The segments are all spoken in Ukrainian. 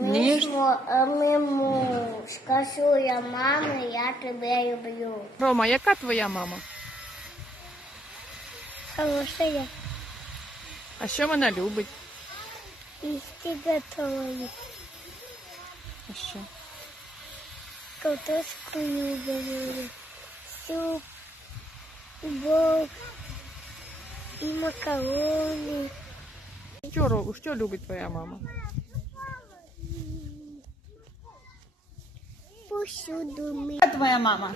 Ніж? Миму, скажу я мамі, я тебе люблю. Рома, яка твоя мама? Хорошая. А що вона любить? Їсти готові. А що? Картошку любили. Суп, бог і макарони. Що, що любить твоя мама? Посуду ми. Яка твоя мама?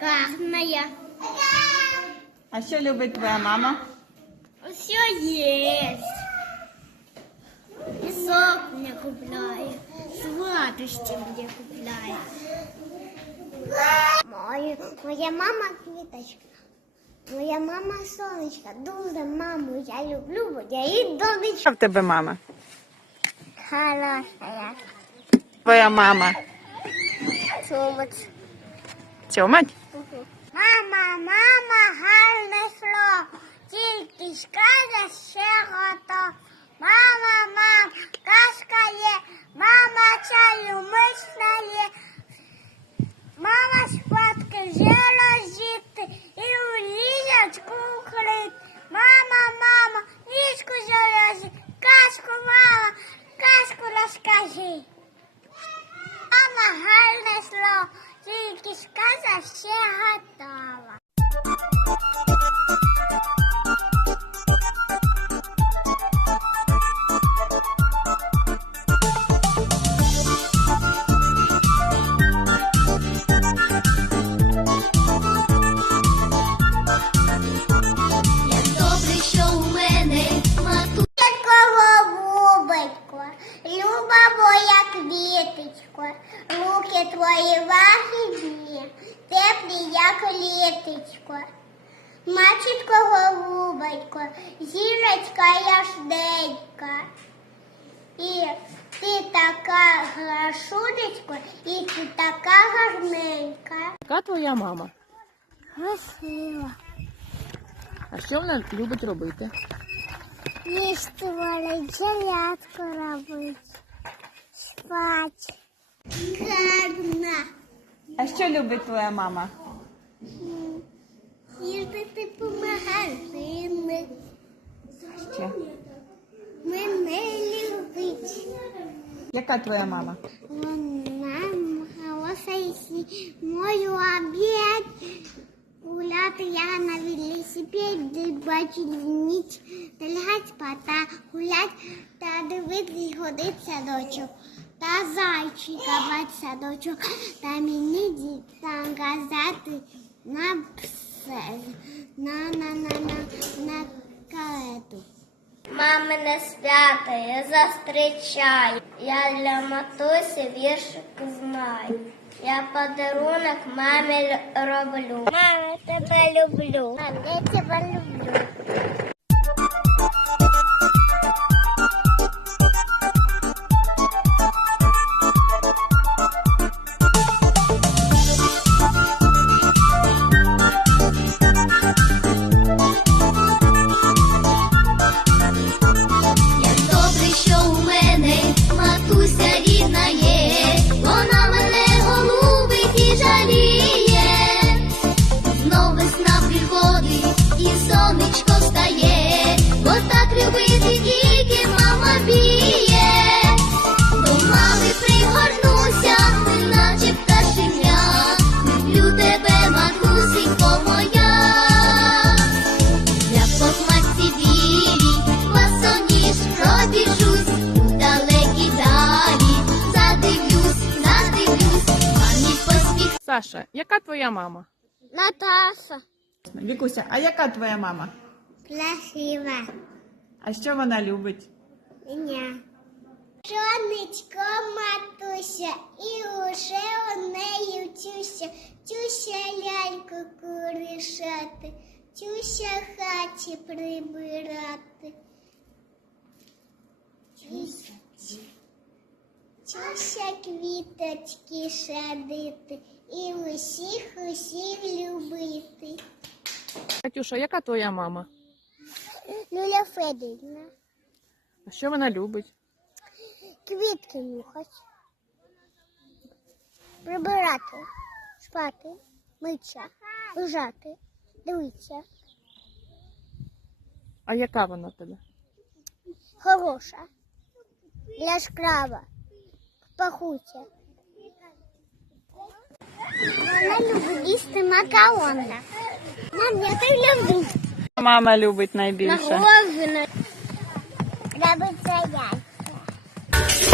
Гарная. А що любить твоя мама? Все есть. И сок мне купляет. Сладости мне купляет. Моя, моя мама квіточка. Моя мама сонечка. Дуже маму я люблю, бо я її донечка. Що в тебе мама? Хорошая. Твоя мама. Сумочка. Тьомать? Мама, мама, гарне слово. Тільки скаже ще готов. Мама, мам, казка є, мама чаю мисна є. Мама спадки вже розіти і у ліжечку укрит. Мама, мама, ліжку залежи, казку, мама, казку розкажи. Тільки сказа ще готова. Мачітко голубонько, зірочка яшненька. І ти така грашудечко, і ти така гарненька. Яка твоя мама? Красива. А що вона любить робити? Їсти волить, зарядку робить, спать. Гарна. А що любить твоя мама? Їздити по магазини. Ще. Мене любить. Яка твоя мама? Вона хороша мою обід. Гуляти я на велосипеді бачить ніч, лягать спата, гулять та дивитись ходить в садочок. Та зайчика бать садочок, та мені дітям казати на псе, на на на на на карету. Мамине свято я зустрічаю. Я для матусі віршик знаю. Я подарунок мамі роблю. Мама, тебе люблю. Мам, я тебе люблю. Саша, яка твоя мама? Наташа. Вікуся, а яка твоя мама? Красива. А що вона любить? Меня. Сонечко, матуся, і уже у неї вчуся, тюся ляльку куришати, тюся хаті прибирати. Тюся квіточки садити і усіх усіх любити. Катюша, яка твоя мама? Люля Федорівна. А що вона любить? квітки нюхати, прибирати, спати, митися, лежати, дивитися. А яка вона тебе? Хороша, яскрава, пахуча. Вона любить їсти макарони. Мам, я так люблю. Мама любить найбільше. Нагрозено. це яйця.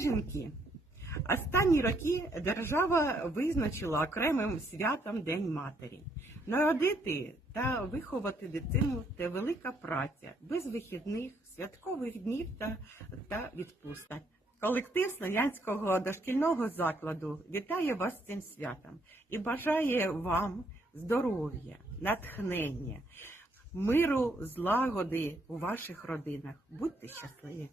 Жінки, останні роки держава визначила окремим святом День Матері. Народити та виховати дитину це велика праця, без вихідних, святкових днів та, та відпусток. Колектив Слов'янського дошкільного закладу вітає вас цим святом і бажає вам здоров'я, натхнення, миру, злагоди у ваших родинах. Будьте щасливі!